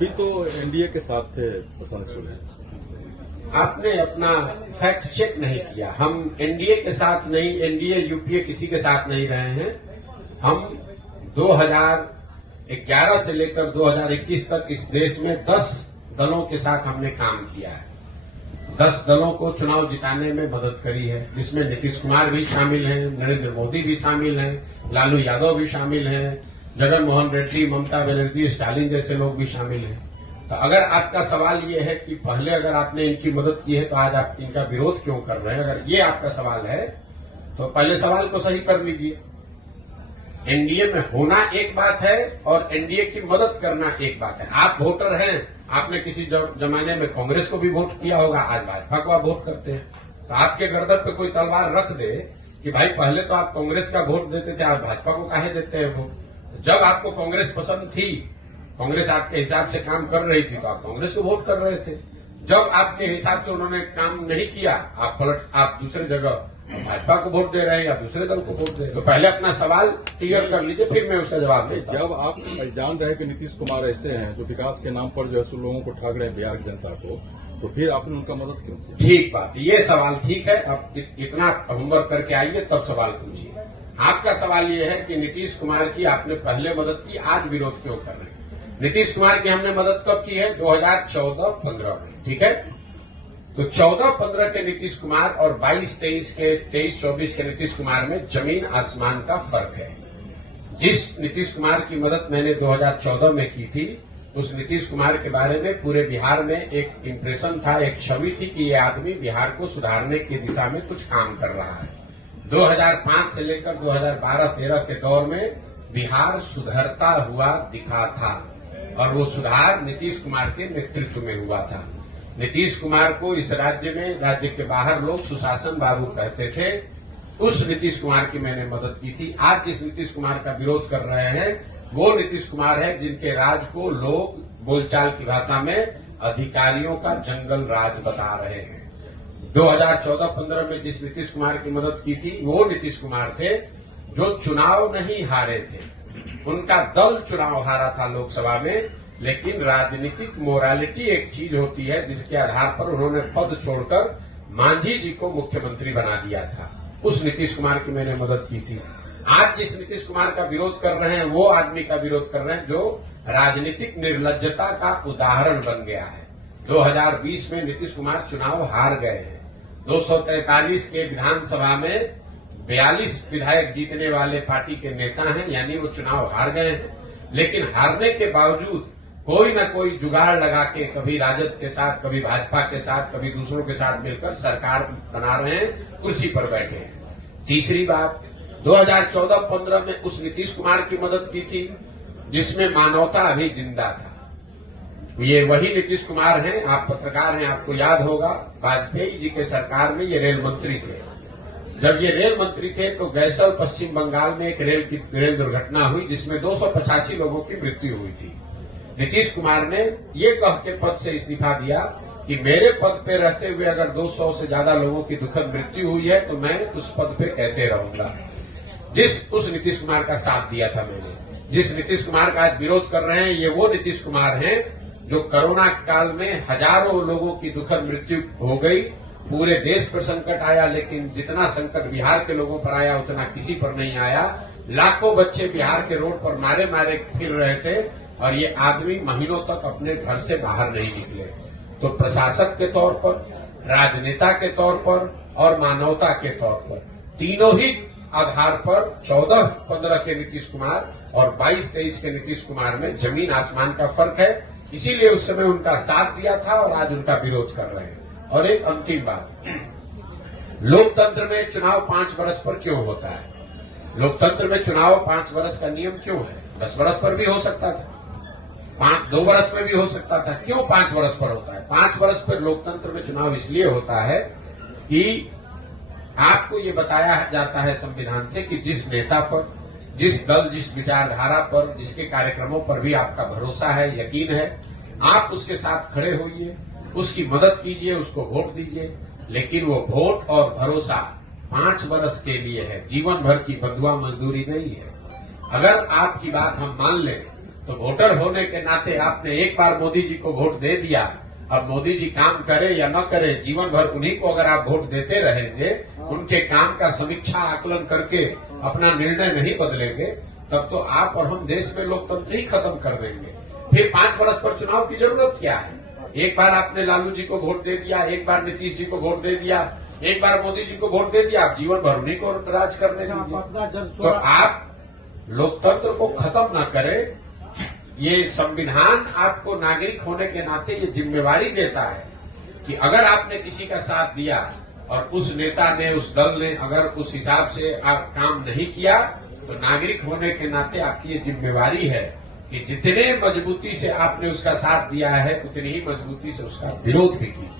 भी तो एनडीए के साथ थे प्रशांत किशोर। आपने अपना फैक्ट चेक नहीं किया। हम एनडीए के साथ नहीं, एनडीए यूपीए किसी के साथ नहीं रहे हैं। हम 2011 से लेकर 2021 तक इस देश में 10 दलों के साथ हमने काम किया है। 10 दलों को चुनाव जिताने में मदद करी है, जिसमें नीतीश कुमार भी शामिल हैं, नरेंद्र मोदी भी शामिल हैं, लालू यादव भी शामिल हैं, जगन मोहन रेड्डी, ममता बनर्जी, स्टालिन जैसे लोग भी शामिल हैं। तो अगर आपका सवाल ये है कि पहले अगर आपने इनकी मदद की है तो आज आप इनका विरोध क्यों कर रहे हैं, अगर ये आपका सवाल है तो पहले सवाल को सही कर लीजिए। एनडीए में होना एक बात है और एनडीए की मदद करना एक बात है। आप वोटर हैं, आपने किसी जमाने में कांग्रेस को भी वोट किया होगा, आज भाजपा को आप वोट करते हैं। तो आपके गर्दन पे कोई तलवार रख दे कि भाई पहले तो आप कांग्रेस का वोट देते थे, आज भाजपा को काहे देते हैं वोट। जब आपको कांग्रेस पसंद थी, कांग्रेस आपके हिसाब से काम कर रही थी तो आप कांग्रेस को वोट कर रहे थे। जब आपके हिसाब से उन्होंने काम नहीं किया, आप दूसरे जगह भाजपा को वोट दे रहे हैं या दूसरे दल को वोट दे रहे हैं। तो पहले अपना सवाल क्लियर कर लीजिए, फिर मैं उसका जवाब देता हूं। जब आप जान रहे हैं कि नीतीश कुमार ऐसे हैं जो विकास के नाम पर जो है लोगों को ठग रहे हैं, बिहार की जनता को, तो फिर आपने उनका मदद क्यों की? ठीक बात, ये सवाल ठीक है। अब इतना होमवर्क करके आइए तब सवाल पूछिए। आपका सवाल ये है कि नीतीश कुमार की आपने पहले मदद की, आज विरोध क्यों कर रहे हैं। नीतीश कुमार की हमने मदद कब की है? 2014-15 में, ठीक है। तो 14-15 के नीतीश कुमार और 22-23 के नीतीश कुमार में जमीन आसमान का फर्क है। जिस नीतीश कुमार की मदद मैंने 2014 में की थी, उस नीतीश कुमार के बारे में पूरे बिहार में एक इम्प्रेशन था, एक छवि थी कि ये आदमी बिहार को सुधारने की दिशा में कुछ काम कर रहा है। 2005 से लेकर 2012-13 के दौर में बिहार सुधरता हुआ दिखा था और वो सुधार नीतीश कुमार के नेतृत्व में हुआ था। नीतीश कुमार को इस राज्य में, राज्य के बाहर लोग सुशासन बाबू कहते थे। उस नीतीश कुमार की मैंने मदद की थी। आज जिस नीतीश कुमार का विरोध कर रहे हैं वो नीतीश कुमार है जिनके राज को लोग बोलचाल की भाषा में अधिकारियों का जंगल राज बता रहे हैं। 2014-15 में जिस नीतीश कुमार की मदद की थी वो नीतीश कुमार थे जो चुनाव नहीं हारे थे। उनका दल चुनाव हारा था लोकसभा में, लेकिन राजनीतिक मोरालिटी एक चीज होती है जिसके आधार पर उन्होंने पद छोड़कर मांझी जी को मुख्यमंत्री बना दिया था। उस नीतीश कुमार की मैंने मदद की थी। आज जिस नीतीश कुमार का विरोध कर रहे हैं वो आदमी का विरोध कर रहे हैं जो राजनीतिक निर्लज्जता का उदाहरण बन गया है। 2020 में नीतीश कुमार चुनाव हार गए हैं। 243 के विधानसभा में 42 विधायक जीतने वाले पार्टी के नेता हैं, यानी वो चुनाव हार गए हैं। लेकिन हारने के बावजूद कोई न कोई जुगाड़ लगा के कभी राजद के साथ, कभी भाजपा के साथ, कभी दूसरों के साथ मिलकर सरकार बना रहे हैं, कुर्सी पर बैठे हैं। तीसरी बात, 2014-15 में उस नीतीश कुमार की मदद की थी जिसमें मानवता अभी जिंदा था। ये वही नीतीश कुमार हैं, आप पत्रकार हैं, आपको याद होगा वाजपेयी जी के सरकार में ये रेल मंत्री थे। जब ये रेल मंत्री थे तो गैसल पश्चिम बंगाल में एक रेल दुर्घटना हुई जिसमें 285 लोगों की मृत्यु हुई थी। नीतीश कुमार ने ये कह के पद से इस्तीफा दिया कि मेरे पद पे रहते हुए अगर 200 से ज्यादा लोगों की दुखद मृत्यु हुई है तो मैं उस पद पे कैसे रहूंगा। उस नीतीश कुमार का साथ दिया था मैंने। जिस नीतीश कुमार का आज विरोध कर रहे हैं ये वो नीतीश कुमार हैं जो कोरोना काल में हजारों लोगों की दुखद मृत्यु हो गई, पूरे देश पर संकट आया, लेकिन जितना संकट बिहार के लोगों पर आया उतना किसी पर नहीं आया। लाखों बच्चे बिहार के रोड पर मारे मारे फिर रहे थे और ये आदमी महीनों तक अपने घर से बाहर नहीं निकले। तो प्रशासक के तौर पर, राजनेता के तौर पर और मानवता के तौर पर, तीनों ही आधार पर 14-15 के नीतीश कुमार और 22-23 के नीतीश कुमार में जमीन आसमान का फर्क है। इसीलिए उस समय उनका साथ दिया था और आज उनका विरोध कर रहे हैं। और एक अंतिम बात, लोकतंत्र में चुनाव 5 वर्ष पर क्यों होता है? लोकतंत्र में चुनाव 5 वर्ष का नियम क्यों है? 10 वर्ष पर भी हो सकता था, 2 वर्ष में भी हो सकता था। क्यों 5 वर्ष पर होता है? 5 वर्ष पर लोकतंत्र में चुनाव इसलिए होता है कि आपको ये बताया जाता है संविधान से कि जिस नेता पर, जिस दल, जिस विचारधारा पर, जिसके कार्यक्रमों पर भी आपका भरोसा है, यकीन है, आप उसके साथ खड़े होइए, उसकी मदद कीजिए, उसको वोट दीजिए। लेकिन वो वोट और भरोसा 5 वर्ष के लिए है, जीवन भर की बंधुआ मजदूरी नहीं है। अगर आपकी बात हम मान लें तो वोटर होने के नाते आपने एक बार मोदी जी को वोट दे दिया, अब मोदी जी काम करे या न करे, जीवन भर उन्हीं को अगर आप वोट देते रहेंगे, उनके काम का समीक्षा आकलन करके अपना निर्णय नहीं बदलेंगे, तब तो आप और हम देश में लोकतंत्र ही खत्म कर देंगे। फिर 5 वर्ष पर चुनाव की जरूरत क्या है? एक बार आपने लालू जी को वोट दे दिया, एक बार नीतीश जी को वोट दे दिया, एक बार मोदी जी को वोट दे दिया, आप जीवन भर उन्हीं को राज करने दीजिए। तो आप लोकतंत्र को खत्म न करें। ये संविधान आपको नागरिक होने के नाते ये जिम्मेवारी देता है कि अगर आपने किसी का साथ दिया और उस नेता ने, उस दल ने अगर उस हिसाब से आप काम नहीं किया, तो नागरिक होने के नाते आपकी ये जिम्मेवारी है कि जितने मजबूती से आपने उसका साथ दिया है, उतनी ही मजबूती से उसका विरोध भी कीजिए।